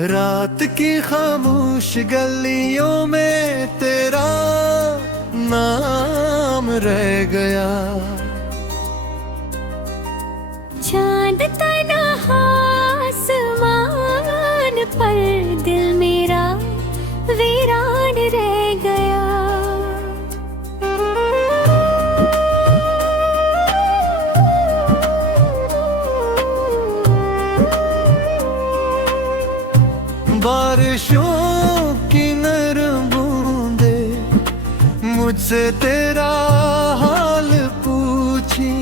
रात की खामोश गलियों में तेरा नाम रह गया। चांद तना आसमान पर दिल मेरा वीरान रह गया। बारिशों की नरम बूंदे मुझसे तेरा हाल पूछी,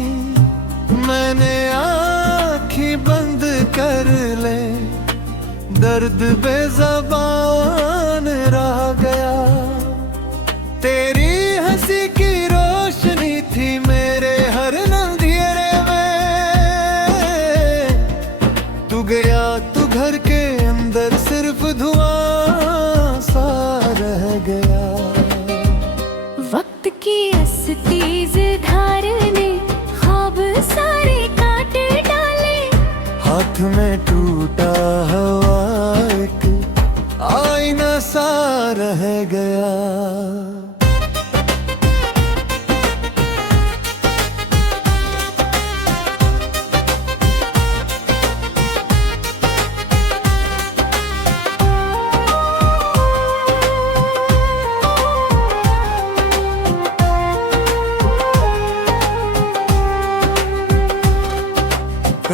मैंने आँखें बंद कर ले, दर्द बेज़बान रह गया। तेरी हंसी की रोशनी थी मेरे हर अंधेरे में, तू गया तू घर के अंदर सिर्फ धुआं सा रह गया। वक्त की तेज धार ने ख्वाब सारे काट डाले, हाथ में टूटा हवा एक आईना सा रह गया।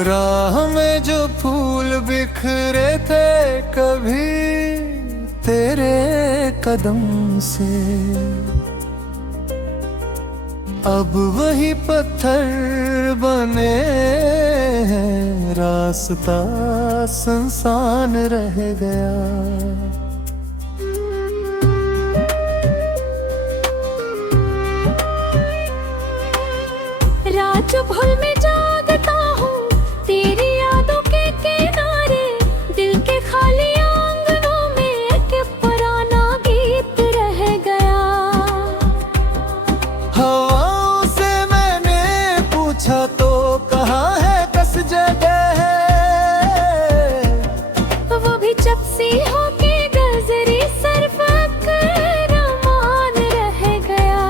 राह में जो फूल बिखरे थे कभी तेरे कदम से, अब वही पत्थर बने हैं, रास्ता सुनसान रह गया। रात भर में जागता हूँ तेरी यादों के किनारे, दिल के खाली आंगनों में एक पुराना गीत रह गया। हवाओं से मैंने पूछा तो कहाँ है कस जगह है, वो भी जब सी होके गुजरी सिर्फ अरमान रह गया।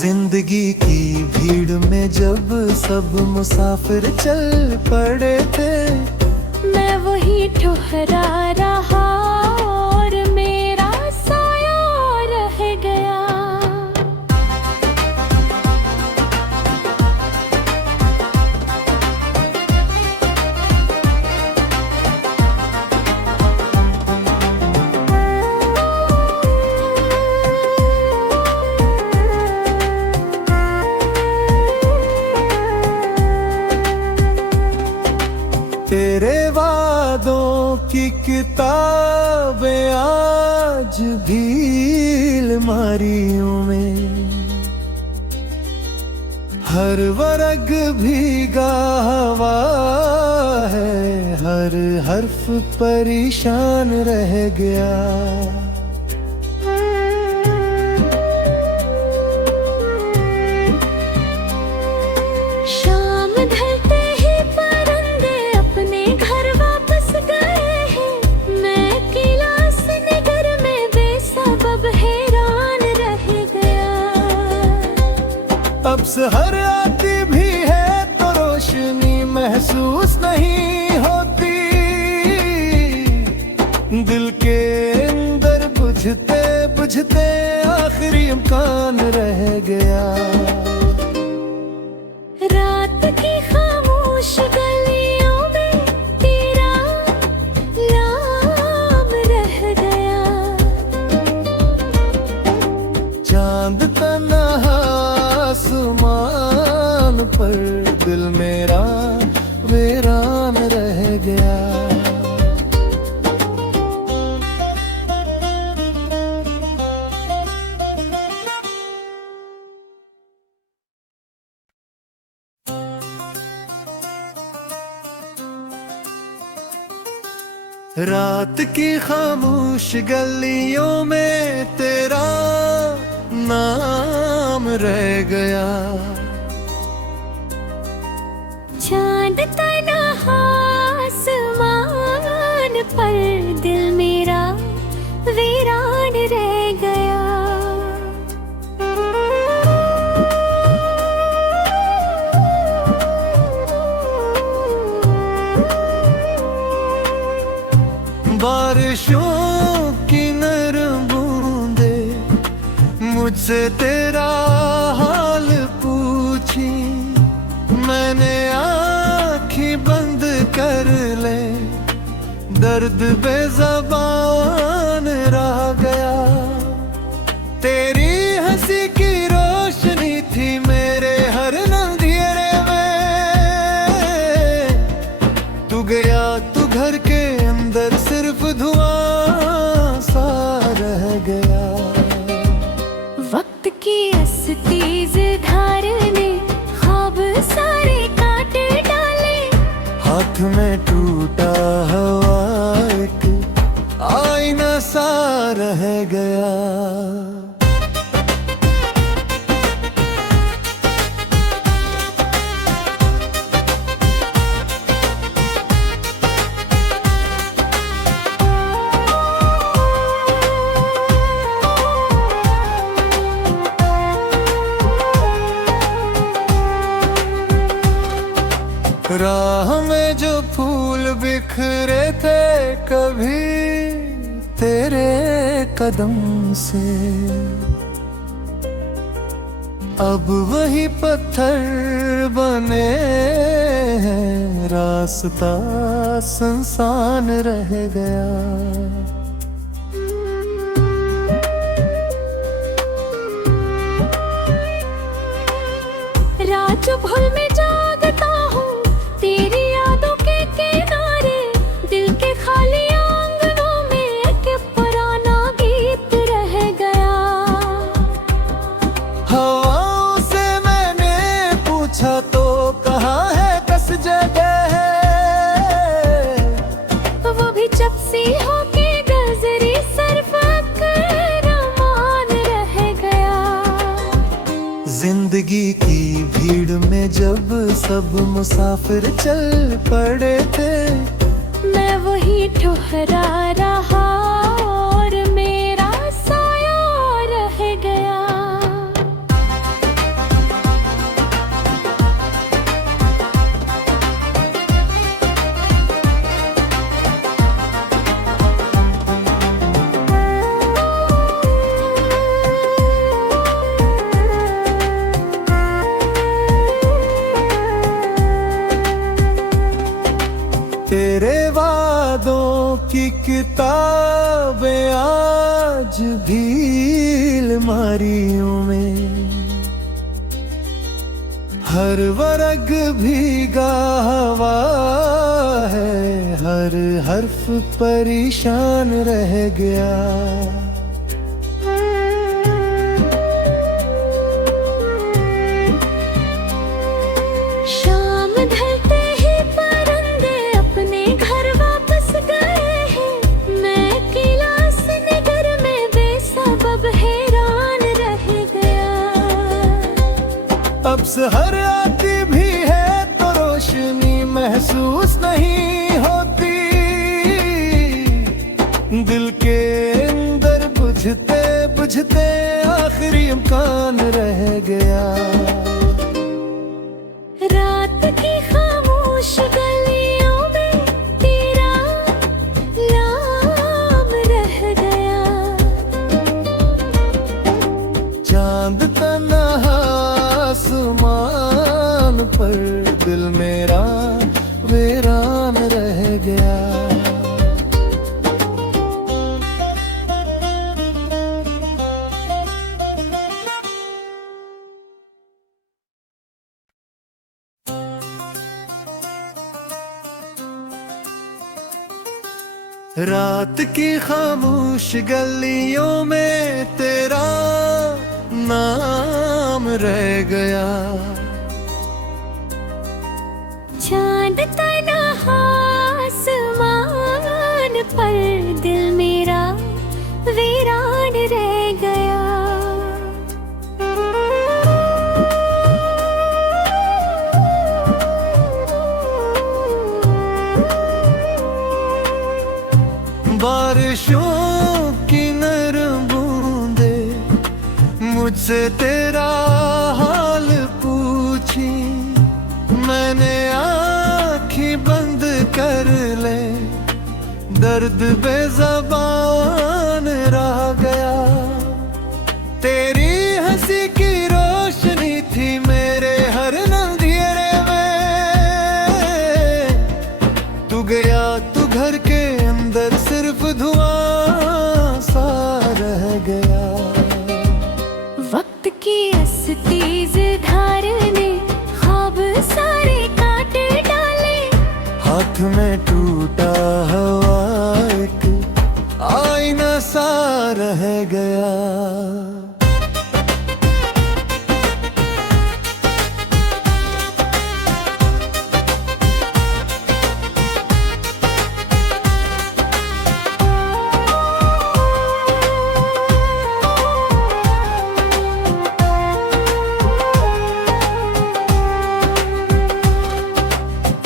जिंदगी की भीड़ में जब सब मुसाफिर चल पड़े थे, मैं वही ठुहरा रहा और मेरा साया रह गया। तेरे वादों की किताबें आज भी अलमारियों में, हर वर्ग भीगा हुआ है, हर हर्फ परेशान रह गया। शाम ढलते ही परिंदे अपने घर वापस गए हैं, मैं अकेला इस नगर में बेसबब हैरान रह गया। अब सहर आती भी है तो रोशनी महसूस नहीं होती, दिल के अंदर बुझते बुझते आखिरी इम्कान रह गया। रात की खामोश गलियों में तेरा नाम रह गया। चांद तना आसमान पर दिल मेरा वीरान रह गया। रात की खामोश गलियों में तेरा नाम रह गया। चांद तना आसमान मुझसे तेरा हाल पूछी, मैंने आँखें बंद कर ले, दर्द बेज़बान रह गया। तेरी हंसी की रोशनी थी मेरे हर अंधेरे में, तू गया तू घर के अंदर सिर्फ धुआं सा रह गया। वक्त की तेज धार ने ख्वाब सारे काट डाले, हाथ में टूटा हवा एक आईना सा रह गया। राह में जो फूल बिखरे थे कभी तेरे कदम से, अब वही पत्थर बने हैं, रास्ता सुनसान रह गया। रात जो भूल में जागता हूँ तेरी यादों के किनारे, दिल के खाली आंगनों में एक पुराना गीत रह गया। हवाओं से मैंने पूछा तो कहाँ है कस जगह है, वो भी जब सी होके गजरी सिर्फ अरमान रह गया। जिंदगी की भीड़ में जब सब मुसाफिर चल पड़े थे, मैं वही ठुहरा रहा और मेरा साया रह गया। तेरे वादों की किताबें आज भी अलमारियों में, हर वर्ग भीगा हुआ है, हर हर्फ परेशान रह गया। शाम ढलते ही परिंदे अपने घर वापस गए हैं, मैं अकेला इस नगर में बेसबब हैरान रह गया। अब सहर आती भी है तो रोशनी महसूस नहीं होती, दिल के अंदर बुझते बुझते आखिरी इम्कान रह गया। रात की खामोश गलियों में तेरा नाम रह गया। चांद तन्हा आसमान पर दिल मेरा वीरान रह गया। रात की खामोश गलियों में तेरा नाम रह गया। चांद तन्हा आसमान पर दिल मेरा वीरान रह गया। बारिशों की नरम बूंदे मुझसे तेरा हाल पूछी, मैंने आँखें बंद कर ले, दर्द बेज़बान रह गया। तेरी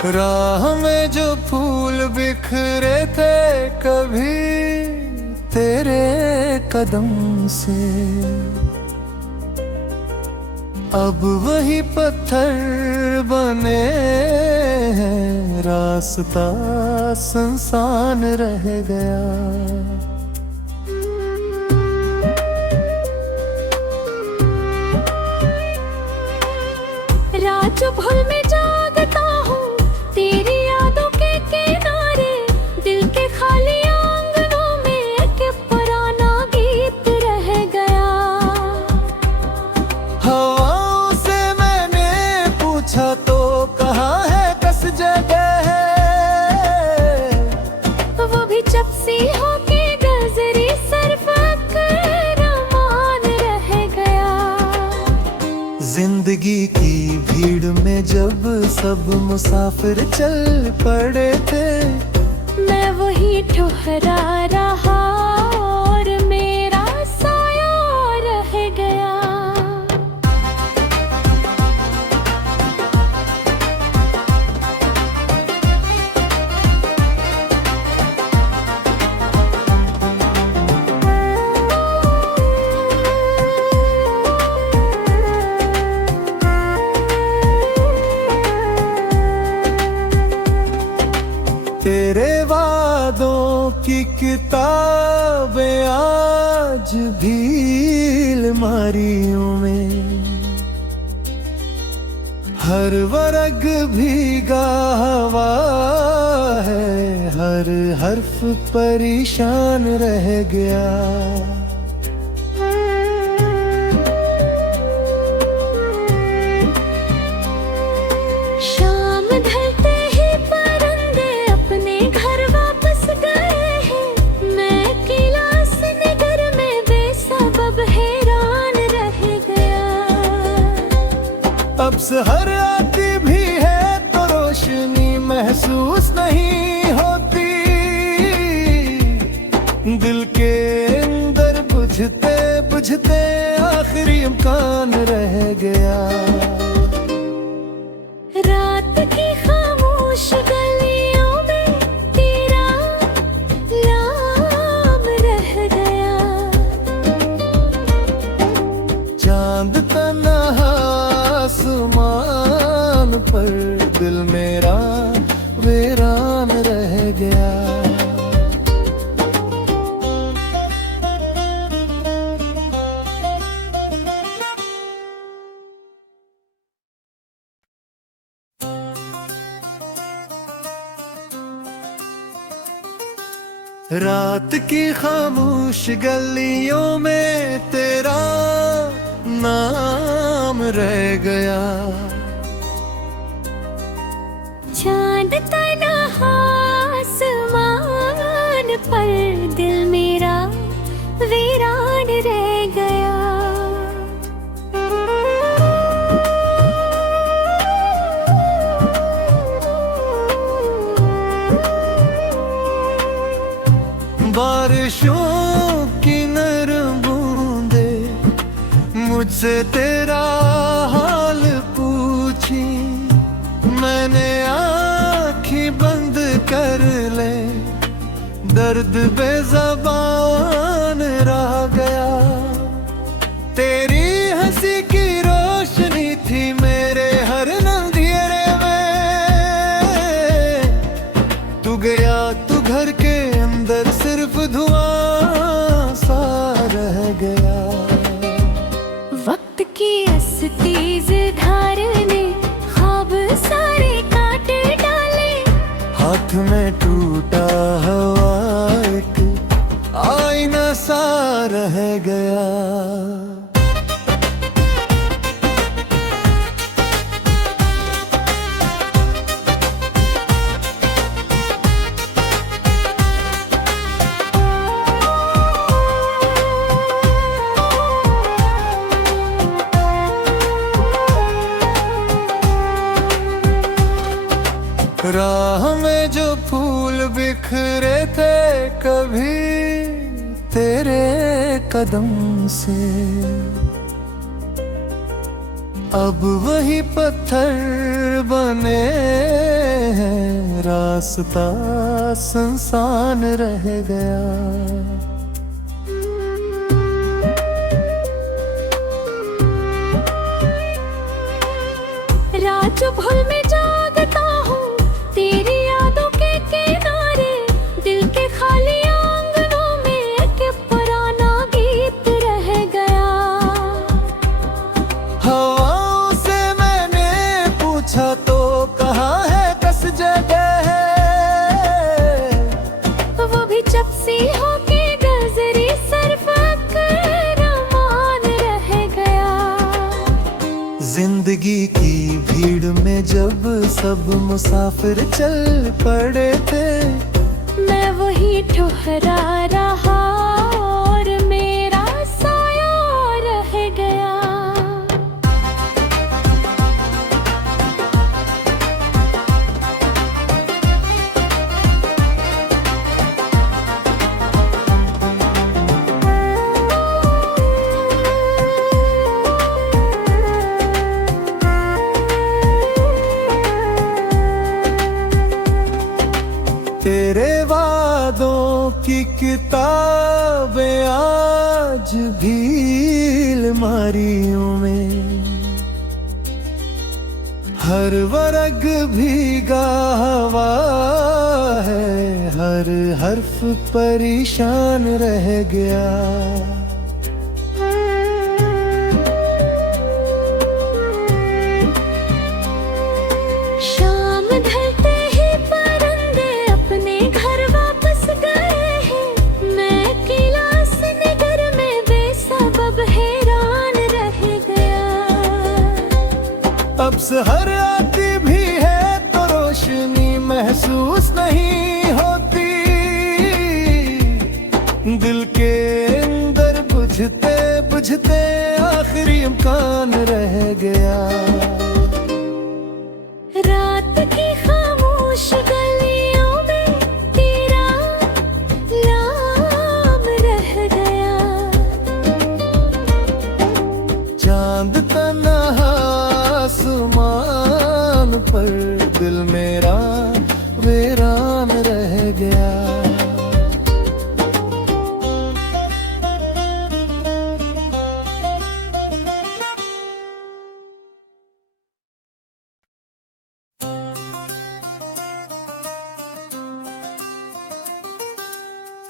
राह में जो फूल बिखरे थे कभी तेरे कदम से, अब वही पत्थर बने हैं, रास्ता सुनसान रह गया। रात जो भूल में जागता हूँ तेरी यादों के किनारे, दिल के खाली आंगनों में एक पुराना गीत रह गया। हवाओं से मैंने पूछा तो कहाँ है कस जगह है, वो भी जब सी होके गजरी सिर्फ अरमान रह गया। जिंदगी की भीड़ में जब सब मुसाफिर चल पड़े थे, मैं वही ठुहरा रहा और मेरा साया रह गया। तेरे वादों की किताबें आज भी अलमारियों में, हर वर्ग भीगा हुआ है, हर हर्फ परेशान रह गया। शाम ढलते ही परिंदे अपने घर वापस गए हैं, मैं क्लास नगर में बेसबब हैरान रह गया। अब सहर आती भी है तो रोशनी महसूस नहीं होती, दिल के अंदर बुझते बुझते आखिरी इम्कान रह गया। रात की खामोश गलियों में तेरा नाम रह गया। चांद तन्हा आसमान पर, दिल मेरा वीरान रह गया। रात की खामोश गलियों में तेरा नाम रह गया। चांद तन्हा आसमान पर, दिल मेरा वीरान रह गया। बारिशों की नरम बूंदे मुझसे तेरा हाल पूछी, मैंने आँखें बंद कर ले, दर्द बेज़बान रह गया। तेरी हंसी की रोशनी थी मेरे हर अंधेरे में, तू गया तू घर के अंदर सिर्फ धुआं सा रह गया। वक्त की इस तेज धार ने ख्वाब सारे काट डाले, हाथ में टूटा हुआ एक आईना सा रह गया। राह में जो फूल बिखरे थे कभी तेरे कदम से, अब वही पत्थर बने हैं, रास्ता सुनसान रह गया। रात जो भूल में जागता हूँ तेरी यादों के किनारे, दिल के खाली आंगनों में एक पुराना गीत रह गया। हवाओं से मैंने पूछा तो कहाँ है कस जगह है, वो भी जब सी होके नजरी सिर्फ अरमान रह गया। जिंदगी की भीड़ में जब सब मुसाफिर चल पड़े थे, मैं वही ठुहरा रहा और मेरा साया रह गया। तेरे वादों की किताबें आज भी अलमारियों में, हर वर्ग भीगा हुआ है, हर हर्फ परेशान रह गया। शाम ढलते ही परिंदे अपने घर वापस गए हैं, मैं क्लास नगर में बेसबब हैरान रह गया। अब सहर आती भी है तो रोशनी महसूस नहीं होती, दिल के अंदर बुझते बुझते आखिरी इम्कान रह गया। रात की खामोश गलियों में तेरा नाम रह गया। चांद तन्हा आसमान पर, दिल मेरा वीरान रह गया।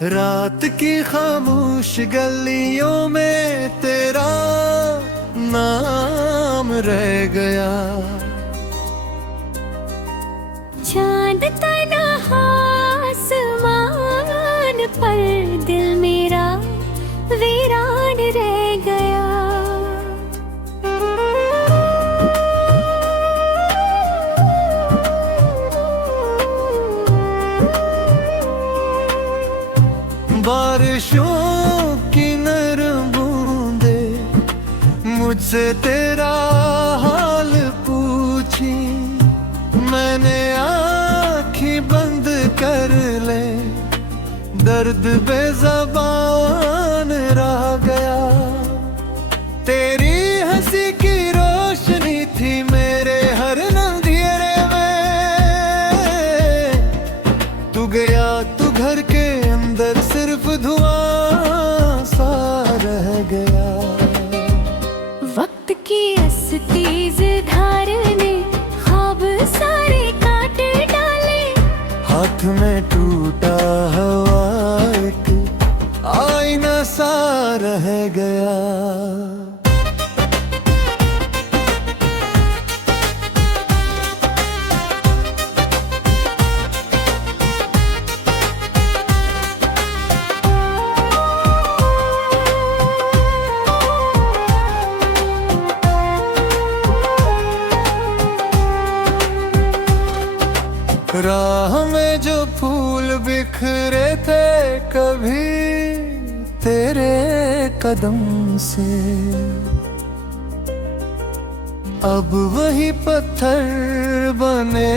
रात की खामोश गलियों में तेरा नाम रह गया। चांद तन्हा आसमान पर, दिल मेरा वीरान रह गया। बारिशों की नरम बूंदे मुझसे तेरा हाल पूछी, मैंने आँखें बंद कर ले, दर्द बेज़बान रह गया। तेरी हंसी की रोशनी थी मेरे हर अंधेरे में, तू गया तू घर के अंदर सिर्फ धुआं सा रह गया। वक्त की इस तेज धार ने ख्वाब सारे काट डाले, हाथ में टूटा हुआ एक आईना सा रह गया। राह में जो फूल बिखरे थे कभी तेरे कदम से, अब वही पत्थर बने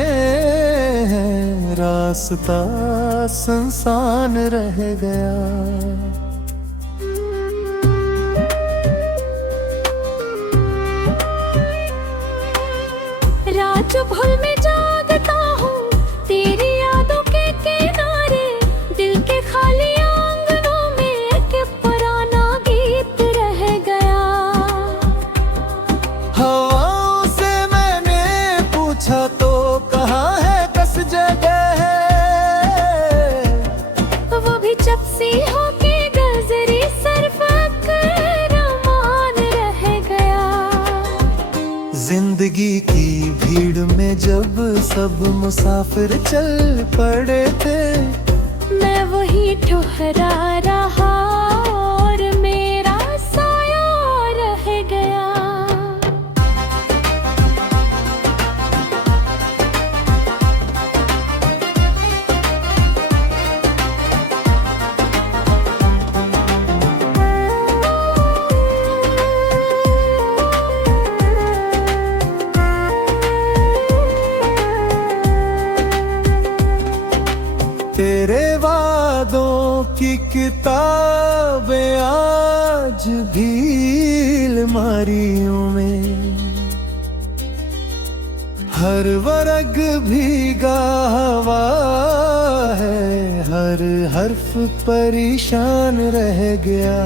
हैं, रास्ता सुनसान रह गया। रात भर में जागता हूँ तेरी यादों के किनारे, दिल के खाली आंगनों में एक पुराना गीत रह गया। हवाओं से मैंने पूछा तो कहाँ है कस जगह है, वो भी चपसी होके गजरी सिर्फ अरमान रह गया। जिंदगी की भीड़ में जब सब मुसाफिर चल पड़े थे, मैं वही ठुहरा रहा और मेरा साया रह गया। तेरे वादों की किताबें आज भी अलमारियों में, हर वर्ग भीगा हुआ है, हर हर्फ परेशान रह गया।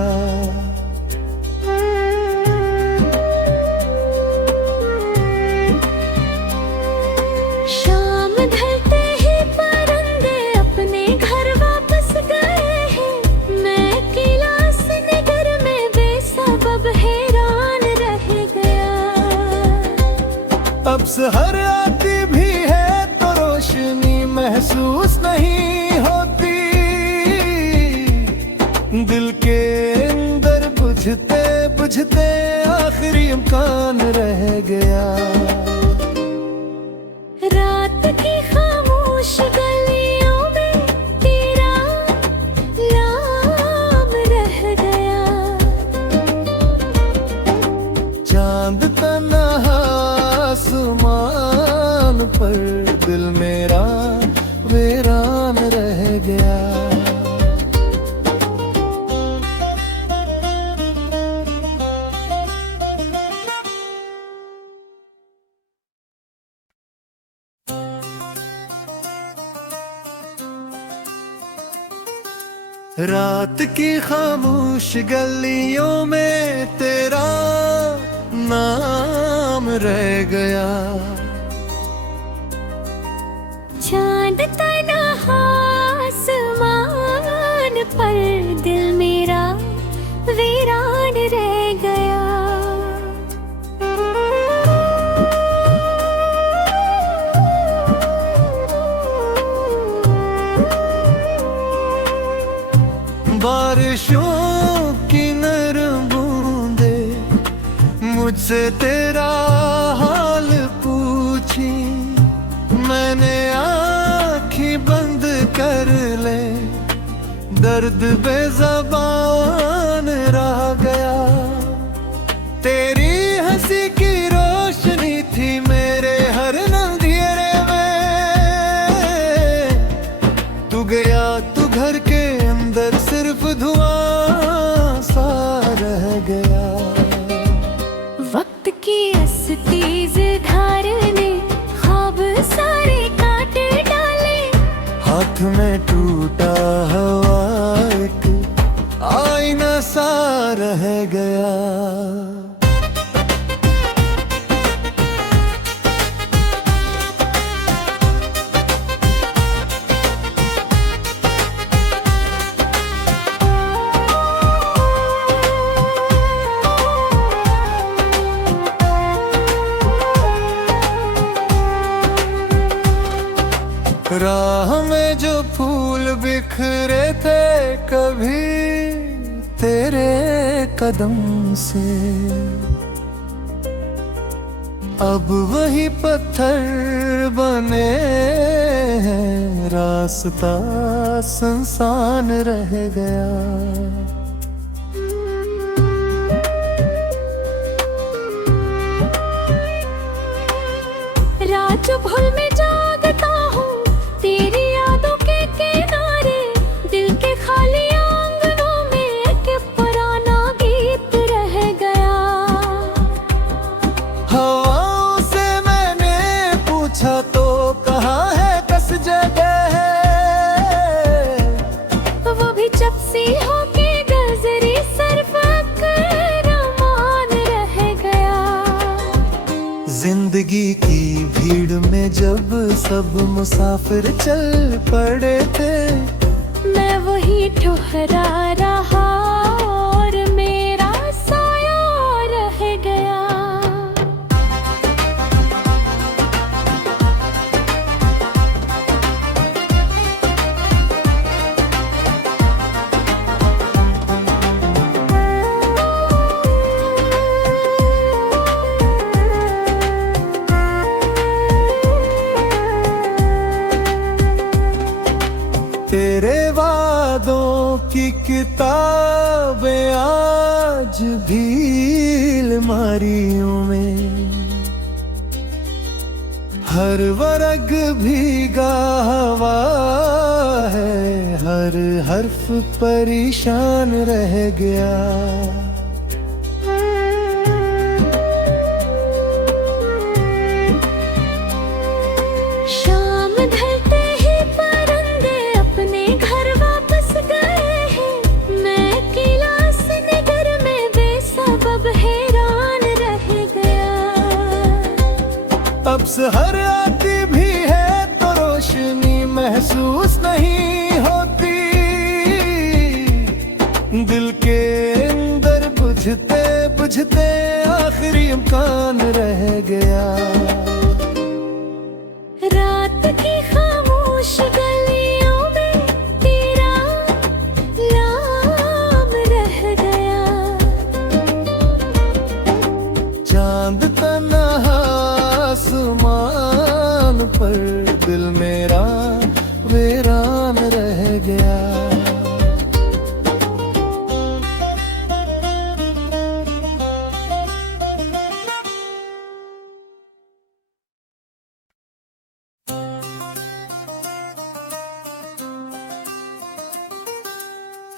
शाम ढलते ही परिंदे अपने घर वापस गए हैं, मैं क्लास नगर में बेसबब हैरान रह गया। अब सहर आती भी है तो रोशनी महसूस नहीं होती, दिल के अंदर बुझते बुझते आखिरी इम्कान रह गया। रात की खामोश गलियों में तेरा नाम रह गया। चांद तन्हा आसमान पर, दिल मेरा वीरान रह गया। रात की खामोश गलियों में तेरा नाम रह गया। चांद तन्हा आसमान पर, दिल मेरा वीरान रह गया। बारिशों की नरम बूंदे मुझसे तेरा हाल पूछी, मैंने आँखें बंद कर ले, दर्द बेज़बान रह गया। तेरी हंसी की रोशनी थी मेरे हर अंधेरे में, तू गया तू घर के अंदर सिर्फ धुआं सा रह गया। वक्त की अस्तीज धार ने ख्वाब सारे काट डाले, हाथ में टूटा हुआ एक आईना सा रह गया। राह में जो फूल बिखरे थे कभी तेरे कदम से, अब वही पत्थर बने हैं, रास्ता सुनसान रह गया। रात भर में जागता हूँ तेरी यादों के किनारे, दिल के खाली आंगनों में एक पुराना गीत रह गया। हवाओं से मैंने पूछा तो कहाँ है कस जगह है, वो भी चपसी होके गजरी सर्फ कर मान रह गया। जिंदगी की भीड़ में जब सब मुसाफिर चल पड़े थे, मैं वही ठुहरा रहा और मेरा साया रह गया। तेरे वादों की किताबें आज भी अलमारियों में, हर वर्ग भीगा हुआ है, हर हर्फ परेशान रह गया। शाम ढलते ही परिंदे अपने घर वापस गए हैं, मैं क्लास नगर में बेसबब हैरान रह गया। अब सहर आती भी है तो रोशनी महसूस नहीं होती, दिल के अंदर बुझते बुझते आखिरी इम्कान रह गया। रात की खामोश गलियों में तेरा नाम रह गया। चांद तन्हा आसमान पर, दिल मेरा वीरान रह गया।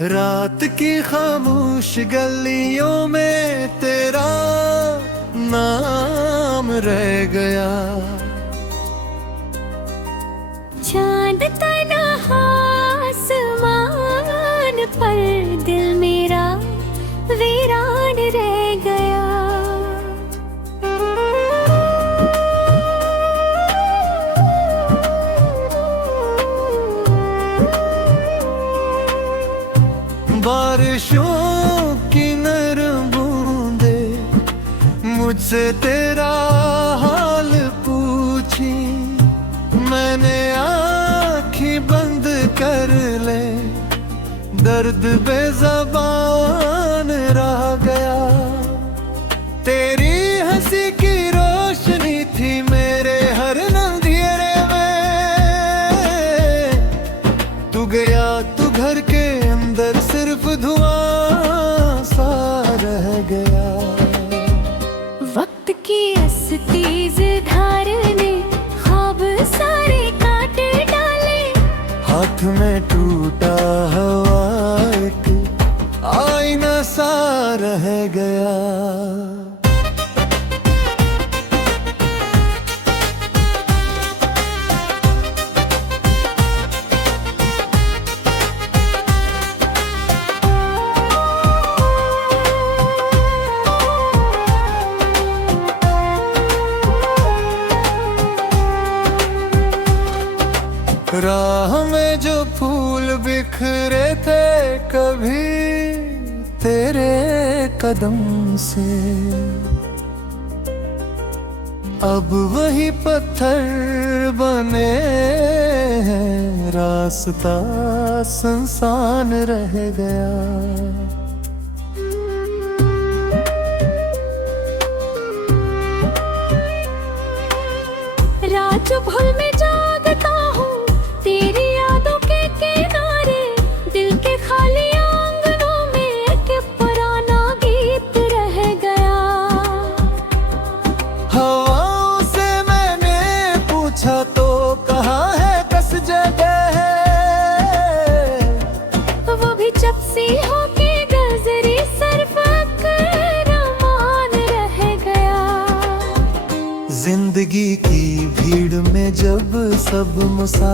रात की खामोश गलियों में तेरा नाम रह गया। चांद तन्हा आसमान पर, दिल मेरा वीरान रह गया। बारिशों की नरम बूंदे मुझसे तेरा हाल पूछी, मैंने आँखें बंद कर ले, दर्द बेज़बान रह गया। तेरी हंसी की रोशनी थी मेरे हर अंधेरे में, तू गया तू घर के अंदर सिर्फ धुआं सा रह गया। वक्त की इस तेज धार ने ख्वाब सारे काट डाले, हाथ में टूटा हुआ एक आईना सा रह गया। राह में जो फूल बिखरे थे कभी तेरे कदम से, अब वही पत्थर बने हैं, रास्ता सुनसान रह गया। रात भर में जागता हूँ तेरी यादों के किनारे, दिल के खाली आंगनों में एक पुराना गीत रह गया। हवाओं से मैंने पूछा तो कहाँ है कस जगह है, वो भी चपसी होके गजरी सर्फ कर मान रह गया। जिंदगी की भीड़ में जब सब मुसाफिर